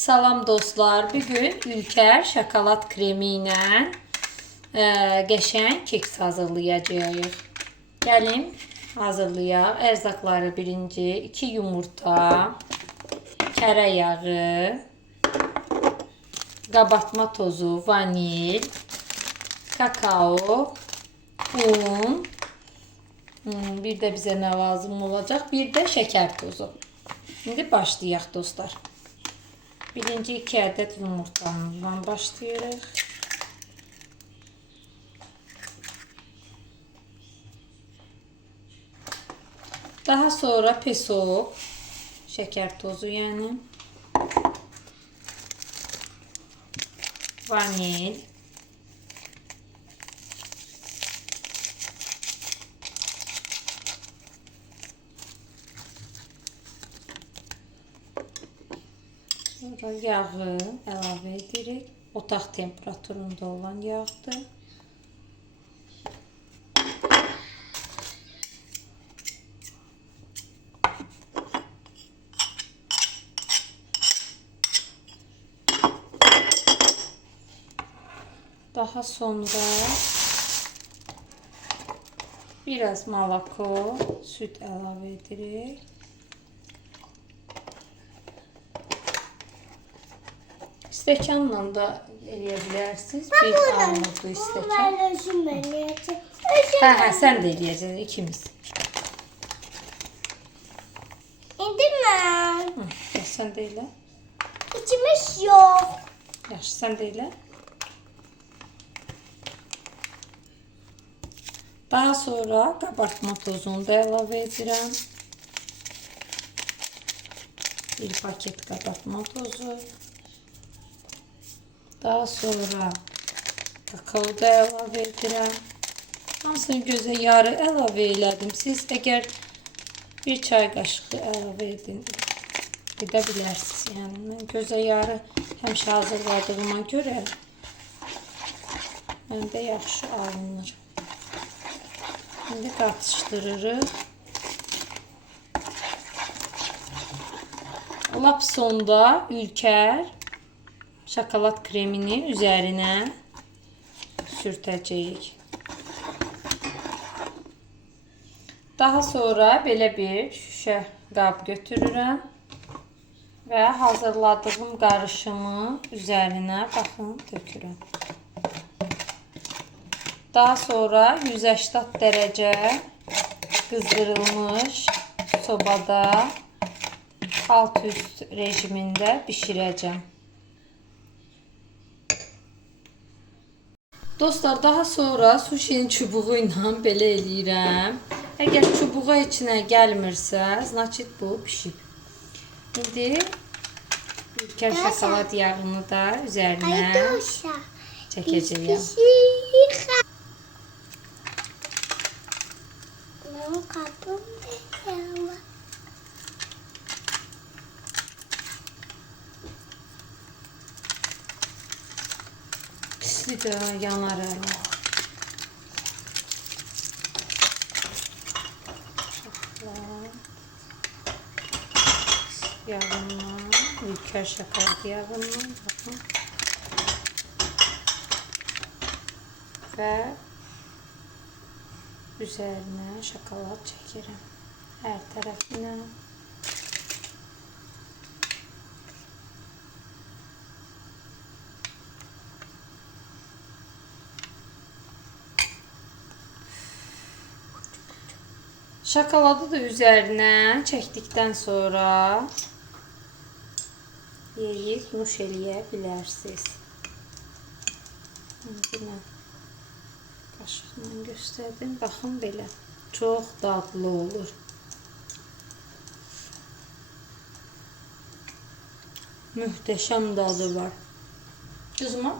Salam dostlar. Bugün Ülker şokolad kremi ilə qəşəng keks hazırlayacağıq. Gəlin hazırlayaq. Ərzaqları birinci 2 yumurta, kərə yağı, qabartma tozu, vanil, kakao, un, bir də bizə nə lazım olacaq? Bir də şəkər tozu. Şimdi başlayaq dostlar. Birinci 2 adet yumurtamızdan başlayırıq. Daha sonra pesok, şəkər tozu yəni, vanil, sonra yağı əlavə edirik. Otaq temperaturunda olan yağdır. Daha sonra biraz malako, süt əlavə edirik. Stəkanla da eləyə bilərsiniz. Bir armudlu stəkan. Hə, sən də eləyəcəksən, ikimiz. İndi mən. Sən də elə. İçimiz yox. Yaxşı, sən də elə. Daha sonra qabartma tozunu da əlavə edirəm. Bir paket qabartma tozu. Daha sonra kakao da əlavə edirəm. Hamısını gözə yarı əlavə elədim. Siz əgər bir çay qaşığı əlavə edə bilərsiniz. Yəni mən gözə yarı həmişə hazırladığıma görə məndə yaxşı alınır. Şimdi qarışdırırıq. Lap sonda Ülker şokolad kremini üzərinə sürtəcəyik. Daha sonra belə bir şüşə qab götürürəm və hazırladığım qarışımı üzərinə baxın tökürəm. Daha sonra 180 dərəcə qızdırılmış sobada alt-üst rejimində bişirəcəm. Dostlar, daha sonra suşinin çubuğu ilə belə eləyirəm. Əgər çubuğa içinə gəlmirsə, значит bu pişib. İndi Ülker şokolad yağını da üzərinə çəkəcəyəm. Mənim qapım da Bir də yanar əli. Yağından, Ülker şokolad yağından baxın. Və üzərinə şokolad çəkirəm. Hər tərəfinə. Şokoladı da üzərinə çəkdikdən sonra yeyib nuş eləyə bilərsiniz. İndi mən qaşıqla göstərdim. Baxın belə. Çox dadlı olur. Möhtəşəm dadı var. Qızma.